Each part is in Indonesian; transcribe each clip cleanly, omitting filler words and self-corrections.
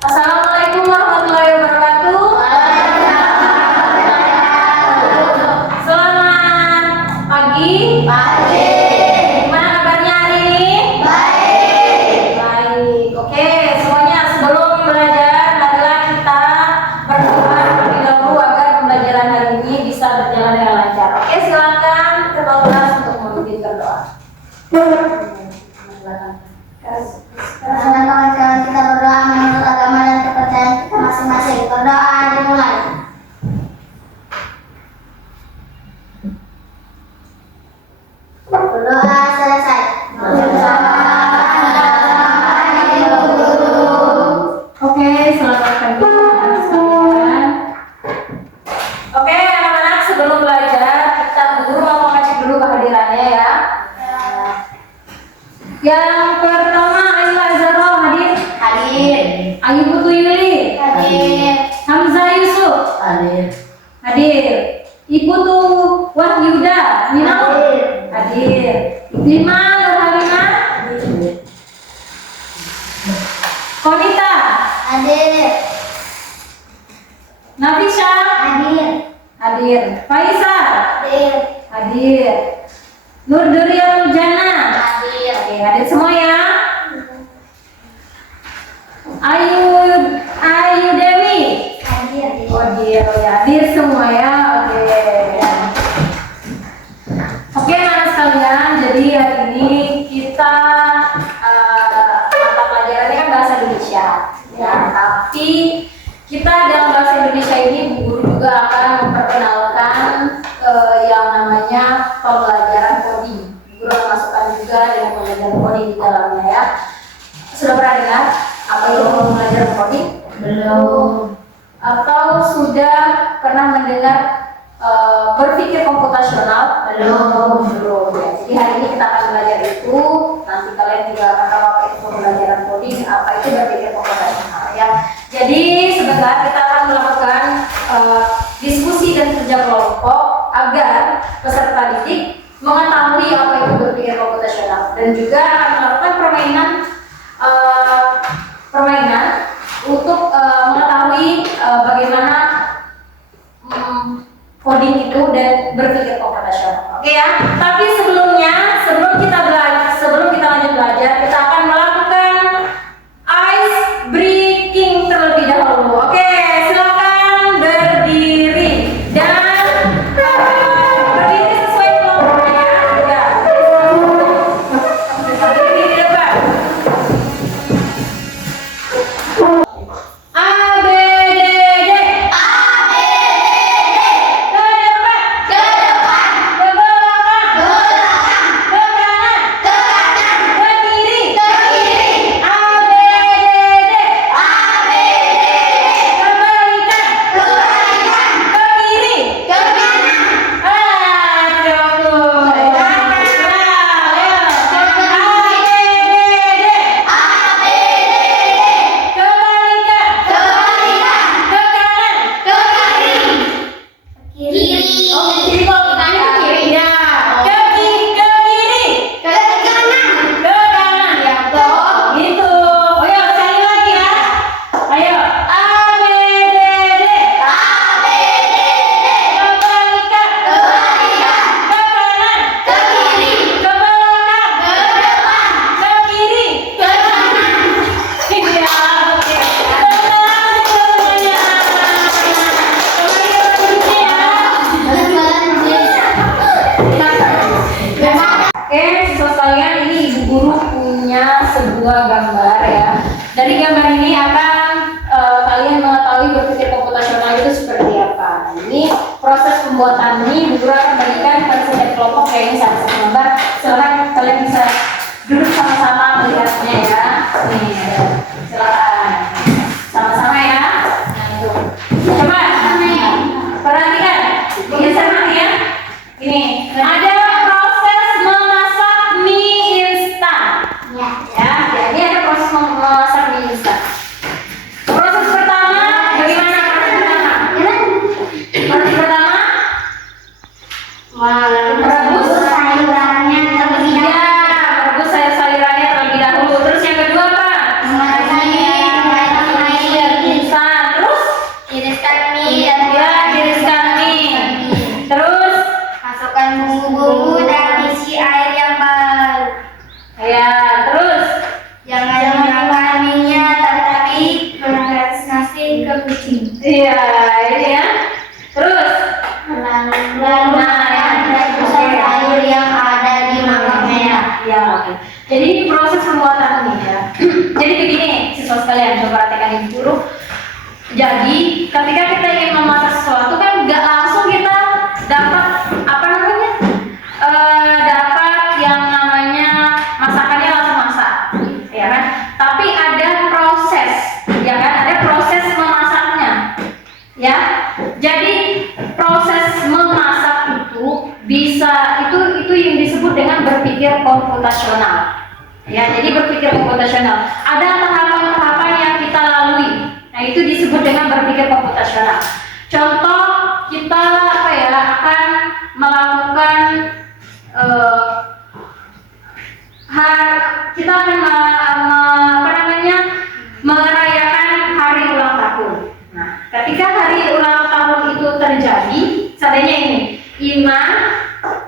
Assalamualaikum warahmatullahi wabarakatuh. Selamat pagi. Pagi. Gimana kabarnya hari ini? Baik. Baik. Oke, semuanya sebelum belajar, marilah kita berdoa terlebih dahulu agar pembelajaran hari ini bisa berjalan dengan lancar. Oke, silakan ketua kelas untuk memimpin berdoa. Teman-teman, kita berdoa menurut agama dan kepercayaan kita masing-masing. Berdoa dimulai. Berdoa selesai. Oke, selamat pagi anak-anak sekalian. Oke, anak-anak, sebelum belajar, kita guru mau ngecek dulu kehadirannya ya. Yang pertama, Ayu Azharo hadir. Hadir. Ayu Putu Yuli. Hadir. Hamzah Yusuf. Hadir. Hadir. Ibu Tu Wahyuda Minau. Hadir. Lima Nur Halimah. Konita. Hadir. Nafisha. Hadir. Hadir. Faisal. Hadir. Hadir. Nur Durian Nurjana. Hadir. Oke, hadir semua ya. Ayu Dewi. Hadir. Oh dia ya, hadir semua ya. Oke. Oke anak sekalian, jadi hari ini kita mata pelajarannya kan bahasa Indonesia ya. Tapi kita dalam bahasa Indonesia ini Bu Guru juga akan memperkenalkan yang namanya pembelajaran coding. Bu Guru akan masukkan juga dengan pembelajaran coding di dalamnya ya. Sudah pernah dengar apa itu pembelajaran coding? Belum. Atau sudah pernah mendengar berpikir komputasional? Belum ya. Jadi hari ini kita akan belajar itu. Nanti kalian juga akan tahu apa itu pembelajaran coding, apa itu berpikir komputasional ya. Jadi sebentar kita akan melakukan diskusi dan kerja kelompok agar peserta didik mengetahui apa itu berpikir komputasional dan juga akan melakukan permainan untuk mengetahui bagaimana coding itu dan berpikir komputasional. Oke ya. Tapi sebelum kita lanjut belajar, kita akan melakukan ice breaking terlebih dahulu. Oke, silakan berdiri dan berdiri sesuai kelompoknya ya. Berdiri di depan. A B D D. Ke depan. Ke belakang. Ke kanan. Ke kiri. A B D D. Kebalikan. Ke kiri. Cukup. Nah, ayo. A B D D. Kebalikan. Ke kanan. Oh, kiri kok ke kanan ke kiri ya. Ke kiri. Ke kanan ya. Tuh, gitu. Oh ya, sekali lagi ya. Ayo. A B D D. Kebalikan. Ke kanan. Ke belakang. Ke kiri. Iya, oke. Tenang semuanya. Kembali ke duduknya ya. Oke, siswa sekalian, ini Ibu Guru punya sebuah gambar ya. Dari gambar ini akan kalian mengetahui berpikir komputasional itu seperti apa. Nah, ini proses pembuatan ini Ibu Guru akan bagikan pada setiap kelompok kayak ini satu gambar. Silakan kalian bisa duduk sama-sama melihatnya ya. Nih, silakan sama-sama ya. Nah, itu. Coba perhatikan, bikin cermati ya. Ini ada proses memasak mie instan. Ya, jadi ada proses sekali. Jadi ini proses pembuatan ini ya. Jadi begini siswa sekalian, coba perhatikan Ibu Guru. Jadi ketika kita ingin memasak sesuatu kan nggak langsung kita dapat apa namanya dapat yang namanya masakannya langsung masak, ya kan? Tapi ada proses, ya kan? Ada proses memasaknya, ya. Jadi proses memasak itu bisa itu yang disebut dengan berpikir komputasional. Ya, jadi berpikir komputasional. Ada tahapan-tahapan yang kita lalui. Nah, itu disebut dengan berpikir komputasional. Contoh, kita apa ya akan melakukan kita akan apa namanya merayakan hari ulang tahun. Nah, ketika hari ulang tahun itu terjadi, seandainya ini Ima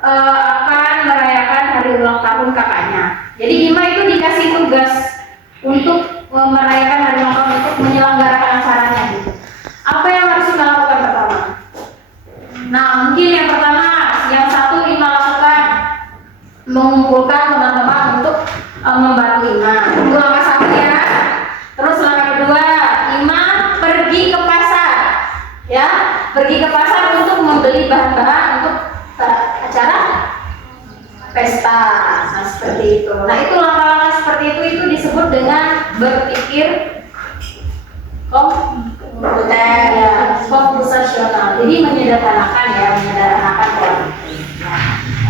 akan merayakan hari ulang tahun kakaknya. Jadi Ima itu dikasih tugas untuk merayakan hari ulang tahun, untuk menyelenggarakan acaranya gitu. Apa yang harus kita lakukan pertama? Nah, mungkin yang pertama, yang satu Ima lakukan mengumpulkan teman-teman untuk membantu Ima. Itu langkah satu ya. Terus langkah kedua, Ima pergi ke pasar, ya, pergi ke pasar untuk membeli bahan-bahan untuk acara pesta. Nah, seperti itu. Nah, itu langkah-langkah seperti itu disebut dengan berpikir komputasional. Jadi menyederhanakan ya, menyederhanakan pola.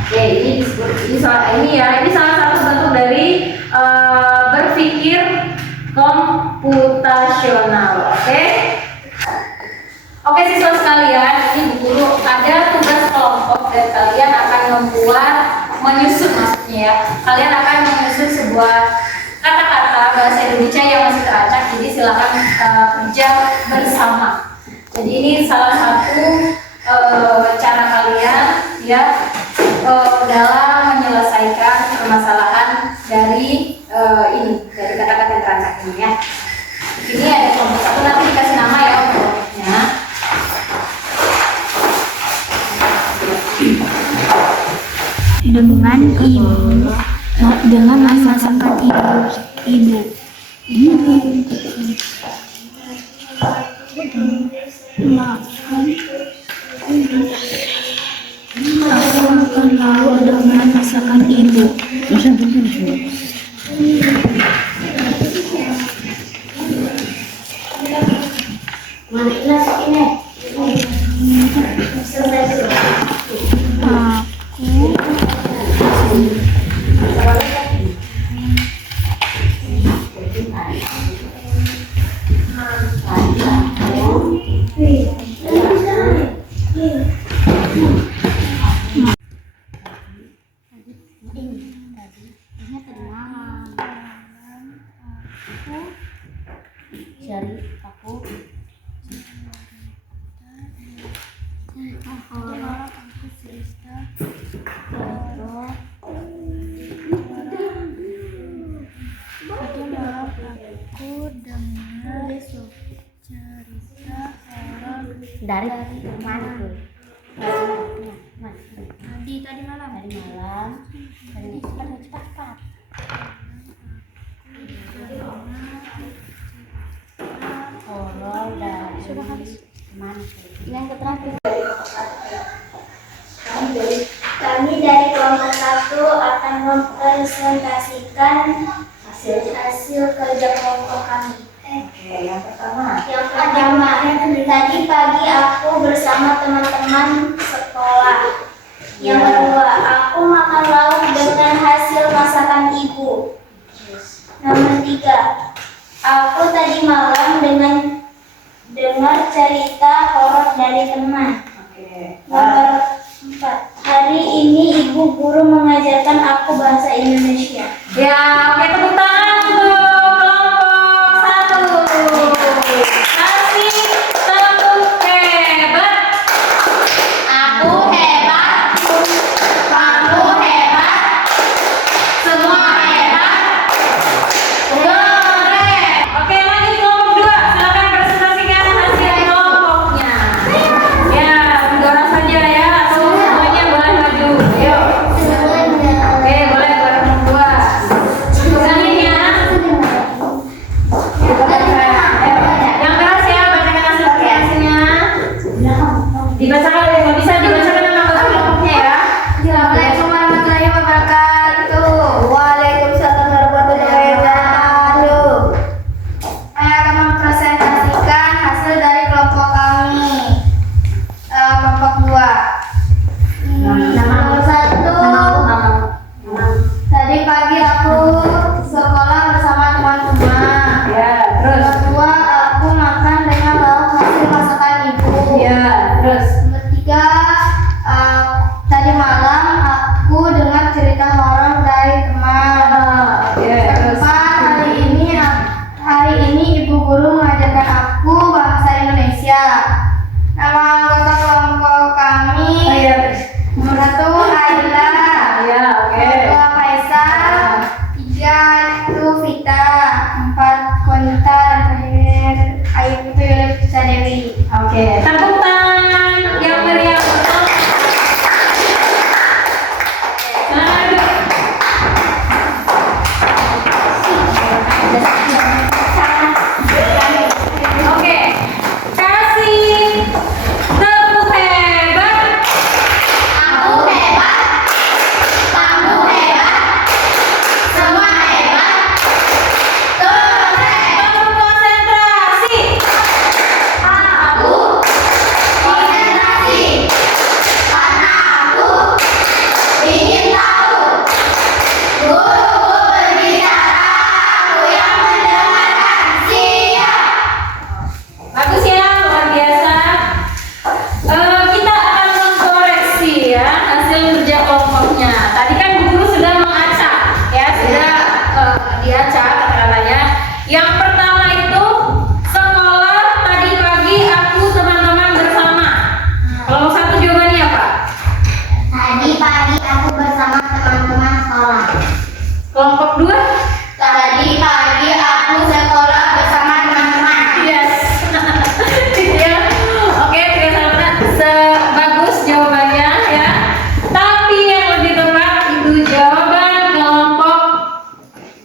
Oke, ini disebut ini salah satu bentuk dari berpikir komputasional. Oke, siswa sekalian, ini Bu Guru ada tugas kelompok dan kalian akan menyusun maksudnya ya. Kalian akan menyusun sebuah kata-kata bahasa Indonesia yang masih teracak. Jadi silakan kerja bersama. Jadi ini salah satu cara kalian ya dalam menyelesaikan permasalahan dari dari kata-kata yang teracak ini ya. Ini ada kelompok satu, nanti dikasih nama ya kelompoknya. Dengan ibu, dengan masakan ibu. Aku makan lauk dengan masakan ibu. Mana nasi ini? Selesai dulu. Dari mana tuh? Tadi malam. Dari cepat. Horor dari sudah habis. Mana tuh? Yang terakhir. Kami dari kelompok 1 akan mempresentasikan hasil kerja kelompok kami. Oke, yang pertama. Tadi pagi aku bersama teman-teman sekolah. Yang kedua, aku makan lauk dengan hasil masakan ibu. Nomor 3, aku tadi malam dengan dengar cerita horor dari teman. Oke. Nomor 4, hari ini ibu guru mengajarkan aku bahasa Indonesia. Ya, oke, tepuk tangan untuk kelompok 1. Kasih tepuk hebat. Aku hebat. Kamu hebat. Semua hebat. Keren. Oke, lanjut kelompok 2. Silakan presentasikan hasil kelompoknya. Ya, mendorong saja ya. Atau semuanya boleh maju. Yuk. Oke, boleh kelompok 2.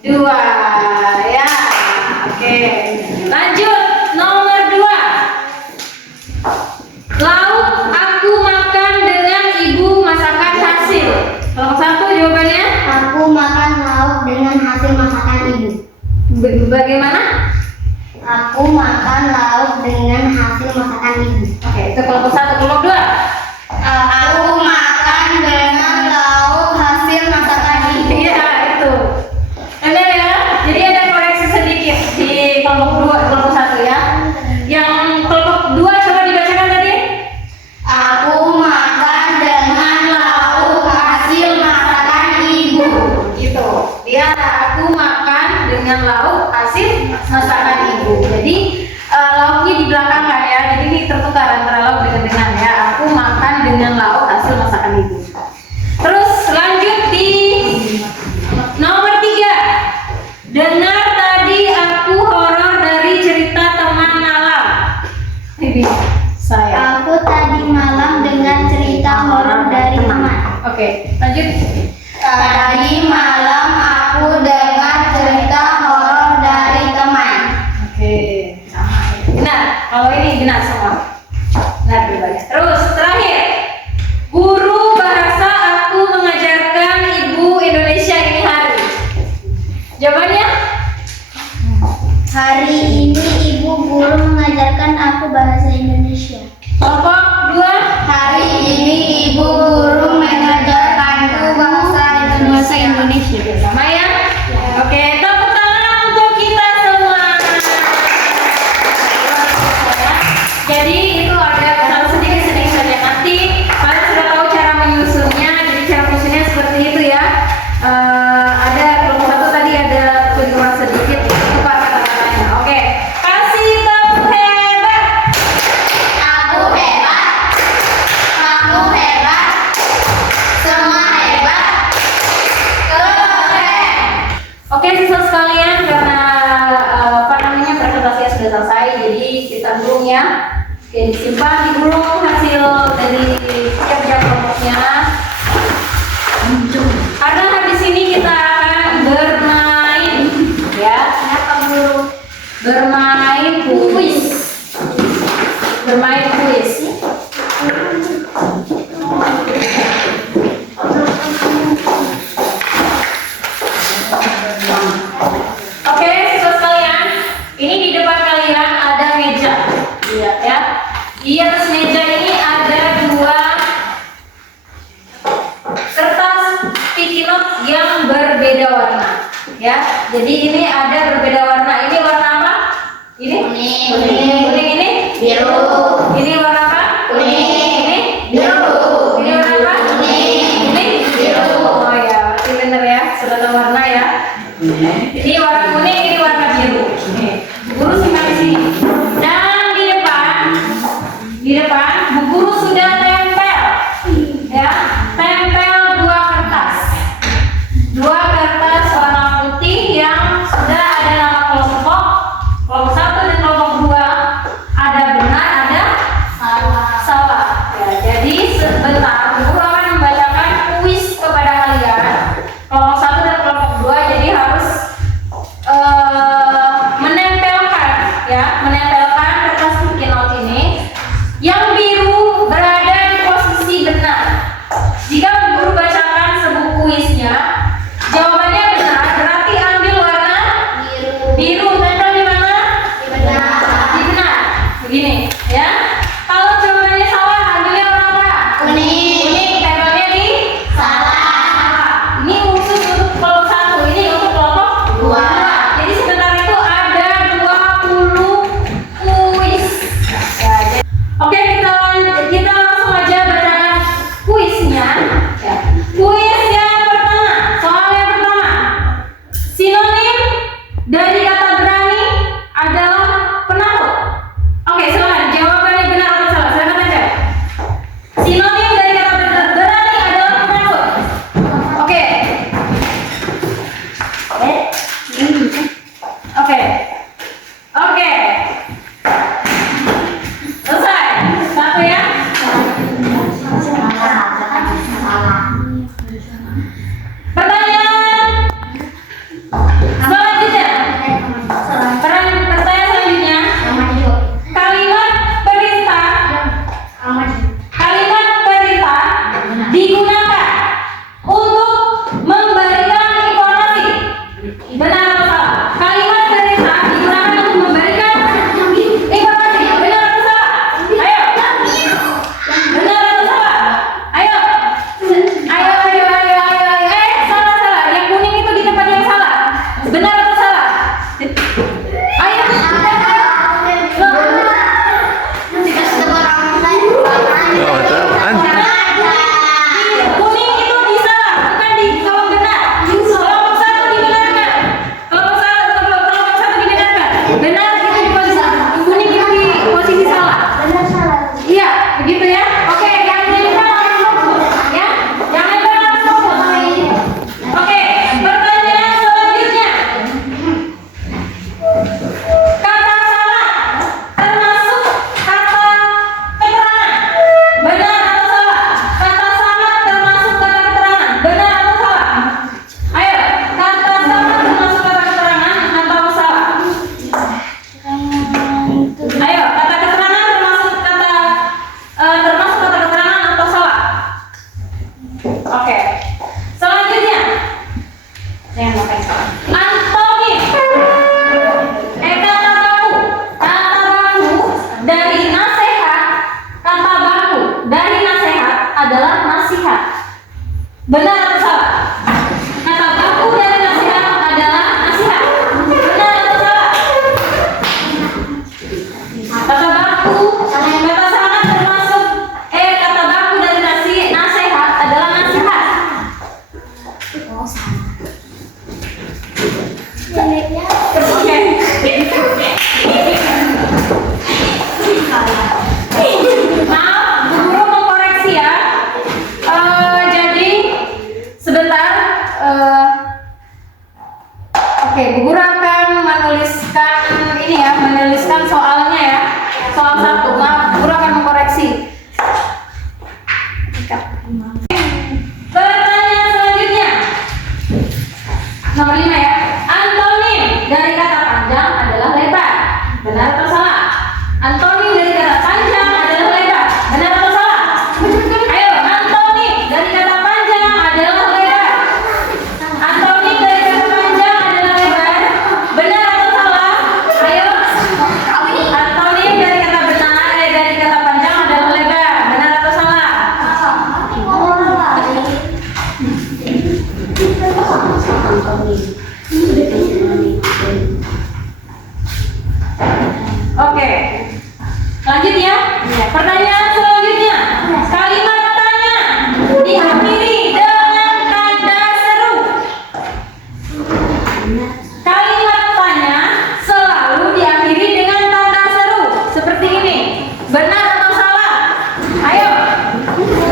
2 ya. Oke. Lanjut nomor 2. Lauk aku makan dengan ibu masakan hasil. Kelompok 1 jawabannya. Aku makan lauk dengan hasil masakan ibu. Bagaimana? Aku makan lauk dengan hasil masakan ibu. Oke, itu kelompok 1. Kelompok 2. Aku makan dengan lauk hasil masakan ibu. Iya, itu. Benar ya? Jadi ada koreksi sedikit di kelompok 2, kelompok 1 ya. Yang kelompok 2 coba dibacakan tadi. Aku makan dengan lauk hasil masakan ibu. Gitu. Lihat, aku makan dengan lauk hasil masakan ibu. Jadi lauknya di belakang kan ya. Jadi ini tertukar antara lauk dengan ya. Aku makan dengan lauk hasil masakan ibu. Terus lanjut di nomor 3. Dengar tadi aku horor dari cerita teman malam. Ini saya. Aku tadi malam dengar cerita horor dari teman. Oke, lanjut. Tadi malam aku dengar cerita horor dari teman. Oke, sama. Benar. Kalau ini benar semua. Benar berbagai. Terus terakhir, guru bahasa aku mengajarkan ibu Indonesia ini hari. Jawabannya? Hari ini ibu guru mengajarkan aku bahasa Indonesia. Kelompok 2. Hari ini ibu guru mengajarkanku bahasa Indonesia. Sama ya? Oke, tepuk tangan untuk kita semua. Jadi itu ada hal sedikit saja. Nanti kalian sudah tahu cara menyusunnya. Jadi cara menyusunnya seperti itu ya. Ada kelompok 1 tadi ada penyusunan sedikit tukar kata-katanya. Oke, kasih tepuk hebat. Aku hebat. Kamu hebat. Semua hebat. Keren. Oke, siswa sekalian, karena presentasinya sudah selesai, jadi kita gulung ya. Oke, disimpan, digulung hasil dari setiap jam kelompoknya. Karena habis ini kita akan bermain, ya. Kenapa guru? Bermain kuis. Bermain kuis. Oke, siswa sekalian, ini di depan kalian ada meja. Lihat ya. Di atas meja ini ada 2 kertas sticky note yang berbeda warna. Ya. Jadi ini ada berbeda warna. Ini warna apa? Ini? Kuning. Kuning ini? Biru. Ini warna apa? Kuning. Ini? Biru. Ini warna apa? Kuning. Kuning? Biru. Oh ya, berarti benar ya. Sudah tahu warna ya. Ini warna kuning, ini warna biru. Nih, guru simpan di sini. Dan di depan, bu guru sudah tempel, ya, tempel 2 kertas, 2 kertas warna putih yang sudah ada nama kelompok 1 dan kelompok 2. Ada benar, ada salah. Ya, jadi sebentar guru akan membacakan kuis kepada kalian. Kelompok 1 dan kelompok 2, jadi harus menempelkan kertas sticky note ini. Yang biru berada di posisi benar. Jika guru bacakan sebuah kuisnya, jawabannya benar, berarti ambil warna biru. Tempel di mana? Di benar. Begini, ya. Kalau jawabannya salah, ambilnya warna apa? Kuning. Tempelnya di salah. Ini khusus untuk kelompok 1, ini untuk kelompok 2. Jadi sebentar itu ada 20 kuis. Ya, oke, kita langsung aja bacakan kuisnya. Ya. Kuis yang pertama, soal yang pertama. Sinonim dari kata berani adalah penakut. Oke, silakan jawabannya benar atau salah. Silakan aja. Sinonim dari kata berani adalah penakut. Oke. Oke. Selesai. 1 ya. Pertanyaan Oke, Bu Guru akan menuliskan soalnya ya. Soal 1. Nah, Bu Guru akan mengkoreksi. Pertanyaan selanjutnya. Nomor 5 ya. Antonim dari kata panjang adalah lebar. Benar atau salah? Antonim dari kata panjang adalah lebar. Benar atau salah? Ayo, antonim dari kata panjang adalah lebar. Antonim dari kata panjang adalah lebar. Benar atau salah? Ayo. Antonim dari kata panjang adalah lebar. Benar atau salah? Oke. Lanjut ya. Pertanyaan selanjutnya. Kalimat tanya diakhiri dengan tanda seru. Kalimat tanya selalu diakhiri dengan tanda seru. Seperti ini. Benar atau salah? Ayo.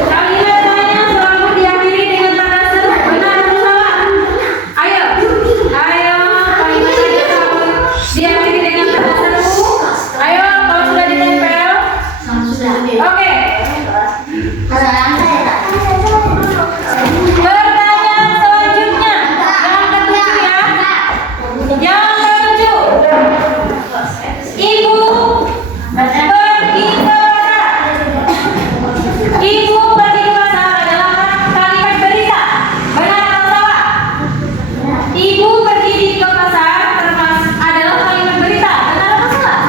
Kalimat tanya selalu diakhiri dengan tanda seru. Benar atau salah? Ayo. Ayo. Kalimat tanya selalu diakhiri dengan tanda seru. Ayo, kalau sudah ditempel. Oke. Pertanyaan selanjutnya. Yang ketujuh ya. Yang ketujuh. Ibu pergi ke pasar. Ibu pergi ke pasar adalah kalimat berita. Benar atau salah? Ibu pergi ke pasar adalah kalimat berita. Benar atau salah?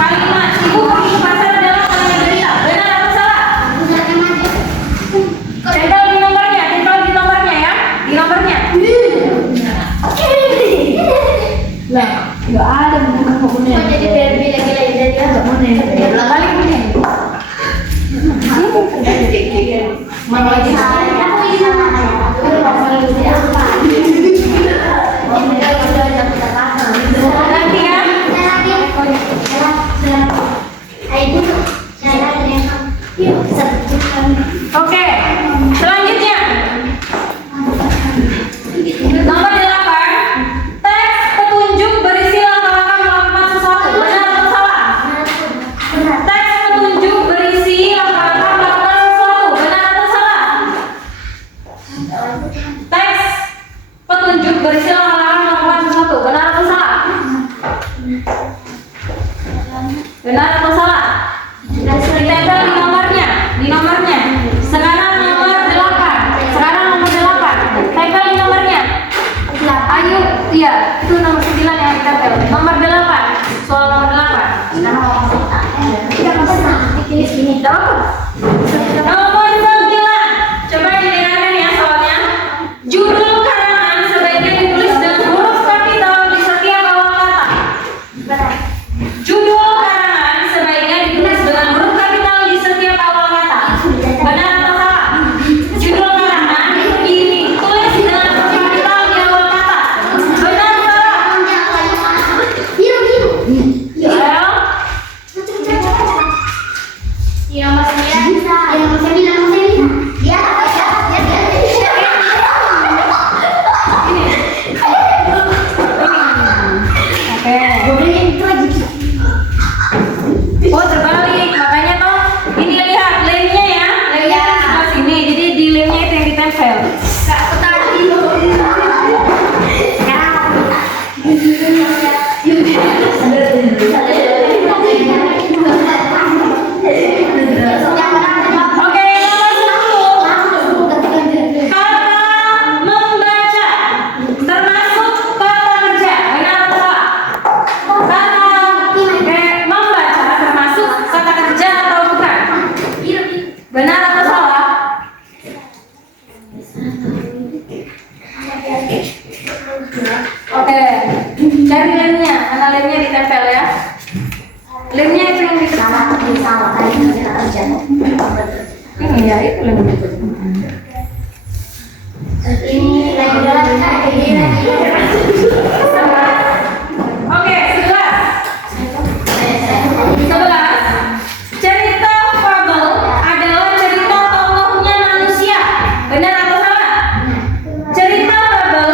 Kalimat ibu pergi ke pasar adalah kalimat berita. Benar atau salah? Tempel di nomornya ya. Di nomornya. Lah, enggak ada buku-bukunya. Kok jadi Barbie lagi dari agak mau nempel. Balik ini. Mau lagi aku ini mana? Nanti ya. Oke. Selanjutnya. Nomor 8. Teks petunjuk berisi langkah-langkah melakukan sesuatu. Benar atau salah? Teks petunjuk berisi langkah-langkah melakukan sesuatu. Benar atau salah? Teks petunjuk berisi langkah-langkah melakukan sesuatu. Benar atau salah? Benar atau salah? Ditempel di nomornya. Di nomornya. Sekarang nomor 8. Sekarang nomor 8. Tempel di nomornya. Ayo, iya, itu nomor 9 yang ditempel. Nomor 8. Soal nomor 8. Nomor 9. Coba didengarkan ya soalnya. Judul karangan sebaiknya ditulis dengan huruf kapital di setiap awal kata. Judul karangan sebaiknya ditulis dengan huruf kapital di setiap awal kata. Benar atau salah? Judul karangan ditulis dengan huruf kapital di awal kata. Benar atau salah? Ayo. Nomor 9. Oke. Oh, terbalik. Makanya toh ini lihat lemnya ya. Lemnya kan sebelah sini. Jadi di lemnya itu yang ditempel. Oke, nomor 10. Kata membaca termasuk kata kerja. Benar atau salah? Membaca termasuk kata kerja atau bukan? Benar atau salah? Oke, cari lemnya. Mana lemnya ditempel ya? Lemnya itu yang ditempel. Ini ya, itu lemnya. Ini lagi. Oke, 11. Cerita fabel adalah cerita tokohnya manusia. Benar atau salah? Cerita fabel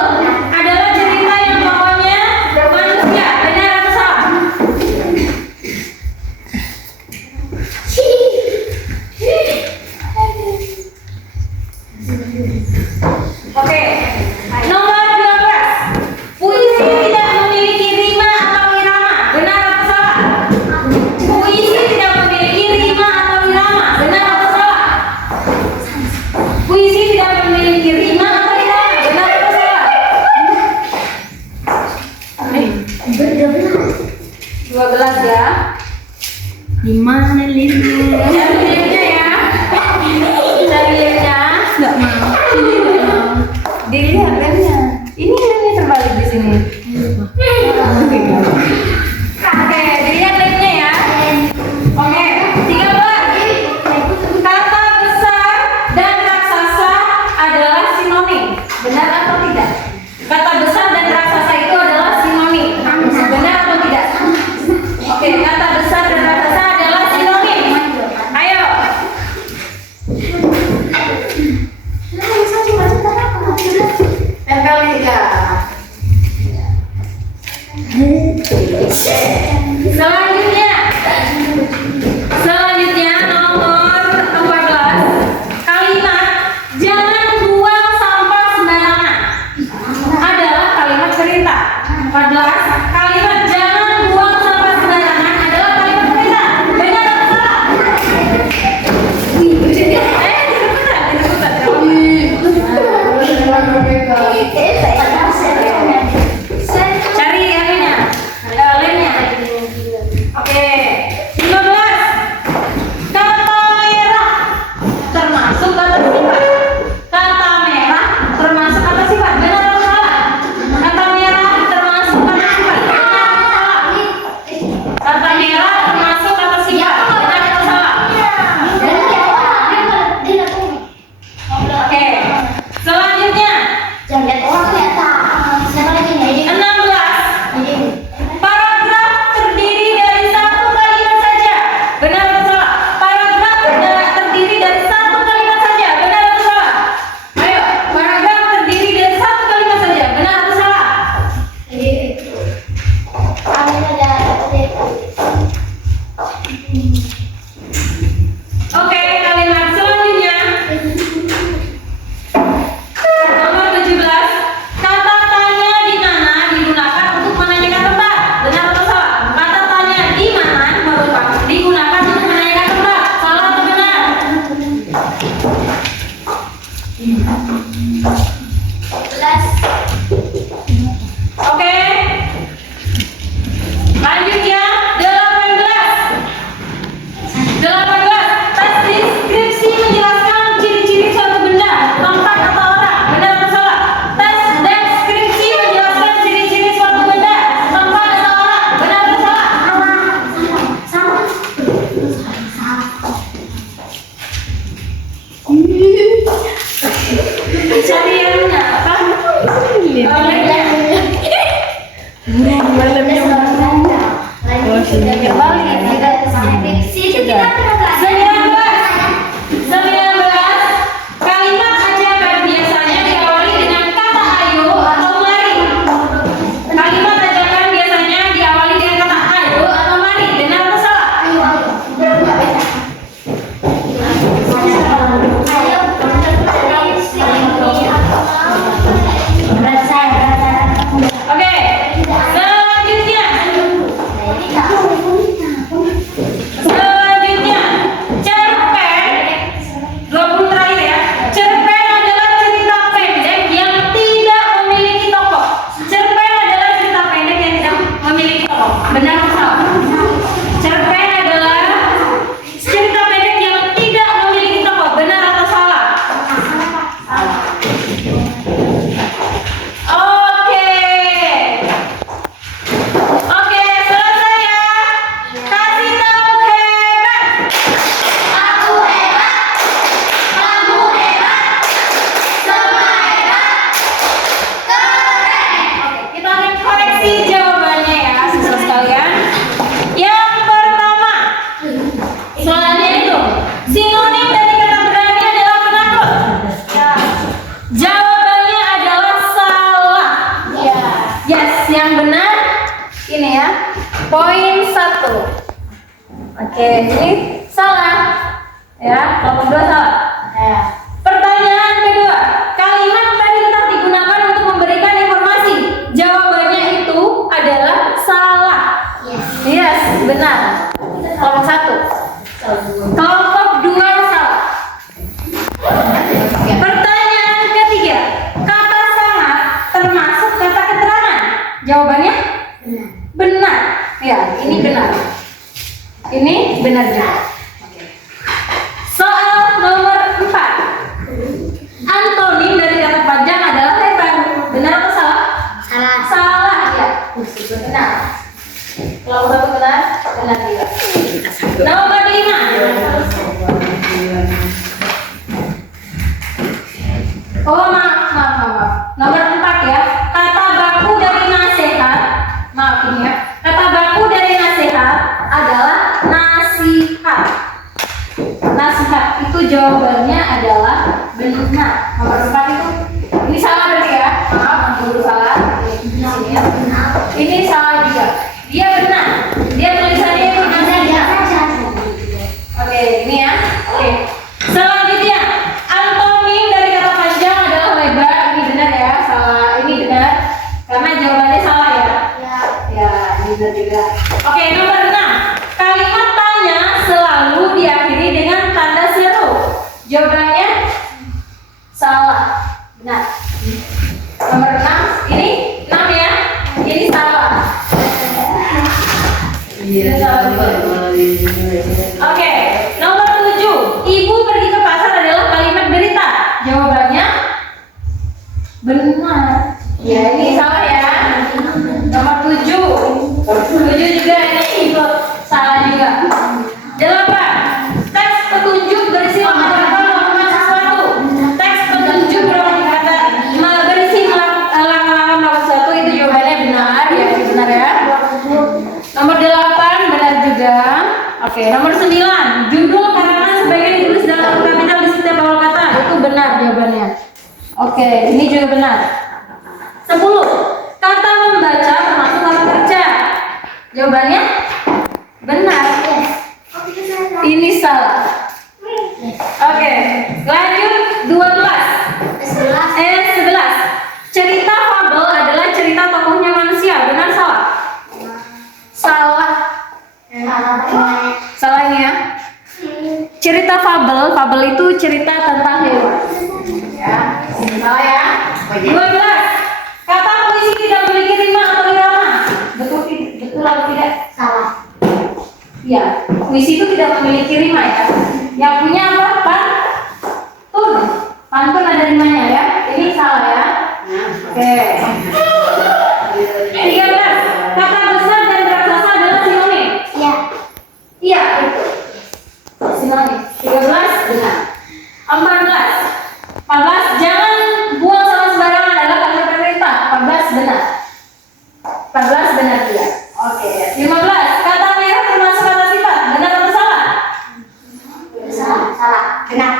Di mana lirnya? Cari lirnya ya. Cari lirnya. Nggak mau. Ini nggak mau. Dilihat lemnya. Ini lemnya terbalik di sini. Oke, dilihat lemnya ya. Oke, 13. Kata besar dan raksasa adalah sinonim. Benar atau tidak? Kata besar dan raksasa itu adalah sinonim. Benar atau tidak? Oke, kata besar dan raksasa adalah sinonim. Ayo. Tempel tiga. Selanjutnya nomor 14. Kalimat jangan buang sampah sembarangan adalah kalimat perintah. 14. Kalimat jangan buang sampah sembarangan adalah kalimat perintah. Benar atau salah? Cari lemnya. Lemnya. Oke. 15. Kata merah termasuk kata sifat. Kata merah termasuk kata sifat. Benar atau salah? Kata merah termasuk kata sifat. Benar atau salah? Kata merah termasuk kata sifat. Benar atau salah? Oke. Selanjutnya 16. Paragraf terdiri dari satu kalimat saja. Benar atau salah? Paragraf terdiri dari satu kalimat saja. Benar atau salah? Ayo, paragraf terdiri dari satu kalimat saja. Benar atau salah? Oke, kalimat selanjutnya. Nomor 17. Kata tanya di mana digunakan untuk menanyakan tempat. Benar atau salah? Kata tanya di mana digunakan untuk menanyakan tempat. Salah atau benar? Oke. Lanjut ya. 18. Tes deskripsi menjelaskan ciri-ciri suatu benda, tempat atau orang. Benar atau salah? Tes deskripsi menjelaskan ciri-ciri suatu benda, tempat atau orang. Benar atau salah? Cari lemnya apa? Lemnya. Kembali. 19. Kalimat ajakan biasanya diawali dengan kata ayo atau mari. Kalimat ajakan biasanya diawali dengan kata ayo atau mari. Benar atau salah? Oke. Selanjutnya. Cerpen. 20 terakhir ya. Cerpen adalah cerita pendek yang tidak memiliki tokoh. Cerpen adalah cerita pendek yang tidak memiliki tokoh. Benar atau salah? Cerpen adalah cerita pendek yang tidak memiliki tokoh. Benar atau salah? Oke, selesai ya. Kasih tahu hebat. Aku hebat, kamu hebat, semua hebat, keren. Oke, kita akan koreksi jawabannya ya, siswa sekalian. Yang pertama, soalnya itu sinonim dari kata berani adalah penakut. Jawabannya adalah salah. Yes, yang benar ini ya. Poin 1. Oke, ini salah. Ya, nomor 2 salah. Pertanyaan kedua, kalimat perintah digunakan untuk memberikan informasi. Jawabannya itu adalah salah. Yes, benar. Kelompok 1. Kelompok 2 salah. Pertanyaan ketiga, kata sangat termasuk kata keterangan. Jawabannya benar. Ya, ini benar. Ini benar juga. Oke. Soal nomor 4. Antonim dari kata panjang adalah lebar. Benar atau salah? Salah. Salah ya. Benar. Kalau satu benar, benar juga. Nomor 5. Oh maaf. Nomor 4 ya. Kata baku dari nasihat. Maaf ini ya. Kata baku dari nasihat adalah nasihat. Nasihat itu jawabannya adalah benar. Nomor 4 itu. Ini salah berarti ya. Maaf, dulu salah. Ini sini ya. Ini salah juga. Dia benar. Dia tulisannya itu nasihat. Oke, ini ya. Oke. Selanjutnya, antonim dari kata panjang adalah lebar. Ini benar ya. Salah. Ini benar. Karena jawabannya salah ya. Ya, ini benar juga. Oke, nomor 6. Kalimat tanya selalu diakhiri dengan tanda seru. Jawabannya salah. Benar. Nomor 6. Ini 6 ya. Ini salah. Oke, nomor 7. Ibu pergi ke pasar adalah kalimat berita. Jawabannya benar. Ya, ini salah ya. Nomor 7. 7 juga ini ibu salah juga. 8. Teks petunjuk berisi melakukan sesuatu. Teks petunjuk berisi melakukan sesuatu itu jawabannya benar ya, benar ya. Nomor 8 benar juga. Oke, nomor 9. Judul karangan sebagian ditulis dalam kapital di setiap awal kata itu benar jawabannya. Oke, ini juga benar. 10. Kata membaca termasuk kata kerja. Jawabannya benar. Ini salah. Oke, lanjut 11. Cerita fabel adalah cerita tokohnya manusia. Benar salah? Salah. Salah ini ya. Cerita fabel itu cerita tentang hewan. Ya, salah ya. 12. Kata puisi tidak memiliki rima atau irama. Betul atau tidak? Salah. Ya, puisi itu tidak memiliki rima ya. Yang punya apa? Pantun. Pantun ada rimanya ya. Ini salah ya. Oke. 13. Kata besar dan raksasa adalah sinonim. Iya. Iya, betul. Sinonim. 13 benar. 14. Jangan buang sampah sembarangan adalah kalimat perintah. 14 benar. 14 benar tidak. Oke. 15. Kata merah termasuk kata sifat. Benar atau salah? Salah. Benar.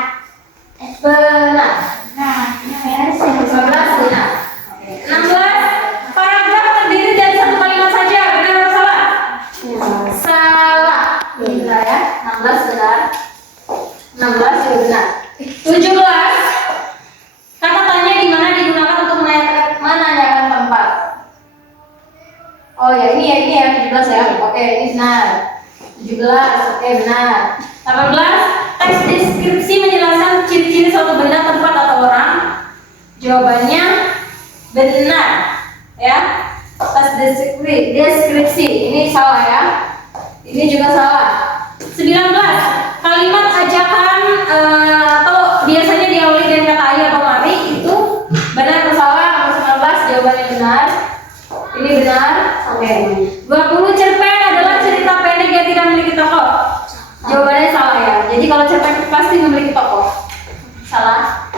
Benar. Nah, 15 benar. 16. Paragraf terdiri dari satu kalimat saja. Benar atau salah? Salah. Benar ya. 16 benar. 16 juga benar. 17. Kata tanya di mana digunakan untuk menanyakan tempat. Oh ya, ini ya 17 ya. Oke, ini benar. 17, oke benar. 18. Teks deskripsi menjelaskan ciri-ciri suatu benda, tempat atau orang. Jawabannya benar. Ya. Teks deskripsi ini salah ya. Ini juga salah. 19. Kalimat ajakan atau biasanya diawali dengan kata ayo atau mari itu benar atau salah? Nomor 19 jawabannya benar. Ini benar. Oke. 20. Cerpen adalah cerita pendek yang tidak memiliki tokoh. Jawabannya salah ya. Jadi kalau cerpen pasti memiliki tokoh. Salah.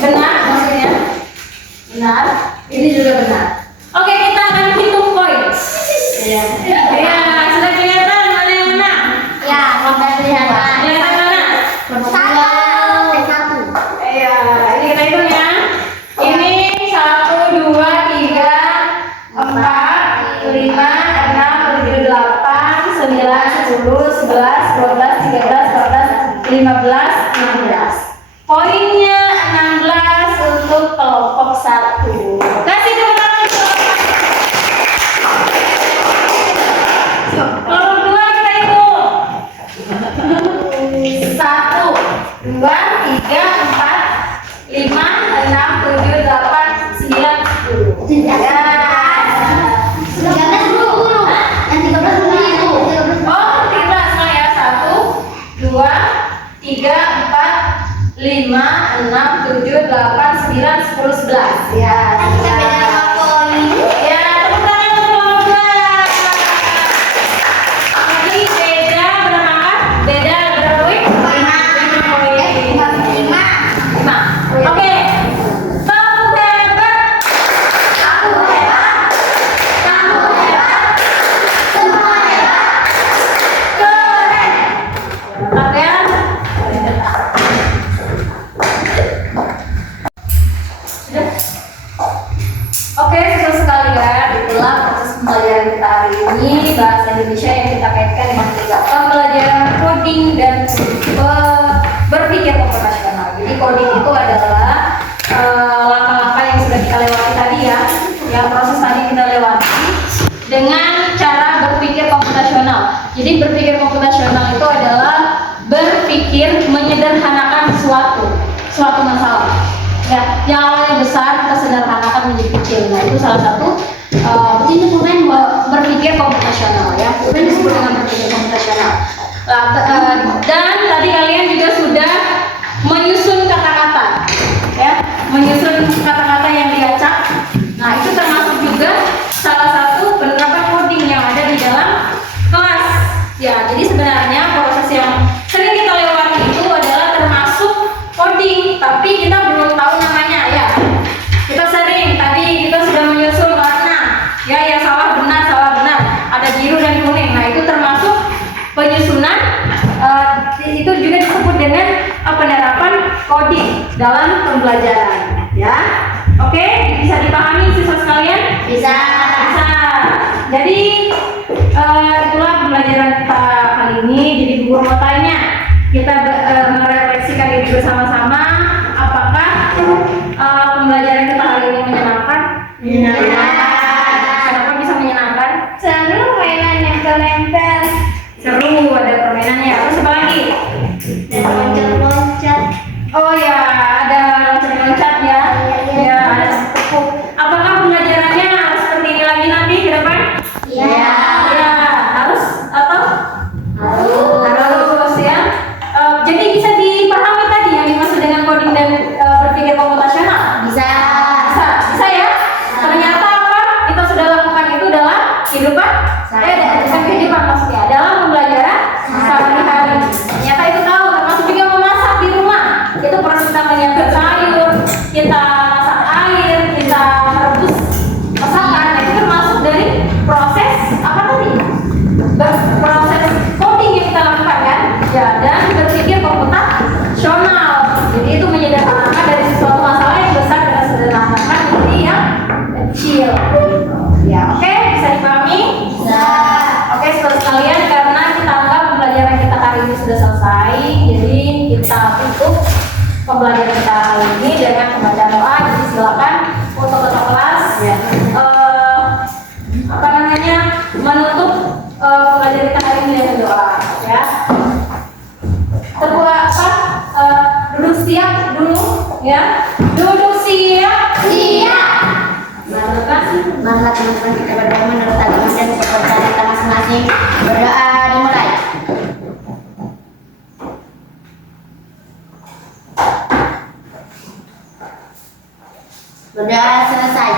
Benar maksudnya. Benar. Ini juga benar. Oke, kita akan hitung poin. Ya, sudah kelihatan mana yang menang? Ya, sudah kelihatan. Kelihatan mana? Satu. Iya, ini kita hitung ya. Ini 1, 2, 3, 4, 5, 6, 7, 8, 9, 10, 11, 12, 13, 14, 15, 16. Poinnya 16 untuk kelompok 1. Kasih tepuk tangan. pembelajaran kita hari ini bahasa Indonesia yang kita kaitkan dengan tiga pembelajaran coding dan berpikir komputasional. Jadi coding itu adalah langkah-langkah yang sudah kita lewati tadi ya, yang proses tadi kita lewati dengan cara berpikir komputasional. Jadi berpikir komputasional itu adalah berpikir menyederhanakan suatu masalah. Ya, yang awalnya besar kita sederhanakan menjadi kecil. Nah, itu salah satu ini bukan berpikir komputasional ya. Itu disebut dengan berpikir komputasional. Dan tadi kalian juga sudah menyusun kata-kata, ya, menyusun kata-kata yang diacak. Nah, itu termasuk juga salah satu penerapan coding yang ada di dalam kelas. Ya, jadi sebenarnya proses yang sering kita lewati itu adalah termasuk coding, tapi kita belum tahu namanya ya. Kita sering tadi kita sudah menyusun warna, ya, yang salah benar, ada biru dan kuning. Nah, itu termasuk penyusunan. Itu juga disebut dengan penerapan coding dalam pembelajaran, ya. Oke, bisa dipahami siswa sekalian? Bisa. Jadi itulah pembelajaran kita kali ini. Jadi guru mau tanya, kita merefleksikan diri bersama-sama. Apakah pembelajaran kita hari ini menyenangkan? Kenapa bisa menyenangkan? Seru mainan nempel-nempel Seru, ada permainannya. Terus apa lagi? dan loncat-loncat. Oh ya, ada loncat-loncat ya. Ya, ada tepuk. Apakah pembelajarannya harus seperti ini lagi nanti ke depan? Iya. Ya, harus atau? Harus ya. Jadi bisa dipahami tadi yang dimaksud dengan coding dan berpikir komputasional? Bisa. Bisa ya? Ternyata apa? Kita sudah lakukan itu dalam kehidupan? Bukan kehidupan maksudnya, dalam pembelajaran sehari-hari. Ternyata itu tahu, termasuk juga memasak di rumah. Itu proses kita menyiapkan sayur, kita masak air, kita merebus masakan. Itu termasuk dari proses apa tadi? Proses coding yang kita lakukan kan? Ya, dan berpikir komputasional. Jadi itu menyederhanakan dari sesuatu masalah yang besar dengan sederhanakan menjadi yang kecil. Ya, oke, bisa dipahami? Bisa. Oke, saudara sekalian, karena kita anggap pembelajaran kita hari ini sudah selesai, jadi kita tutup pembelajaran kita hari ini dengan pembacaan doa. Jadi silakan untuk ketua kelas menutup pembelajaran kita hari ini dengan doa, ya. Duduk siap dulu, ya. Duduk siap. Marilah teman-teman kita berdoa menurut agama dan kepercayaan kita masing-masing. Berdoa dimulai. Berdoa selesai.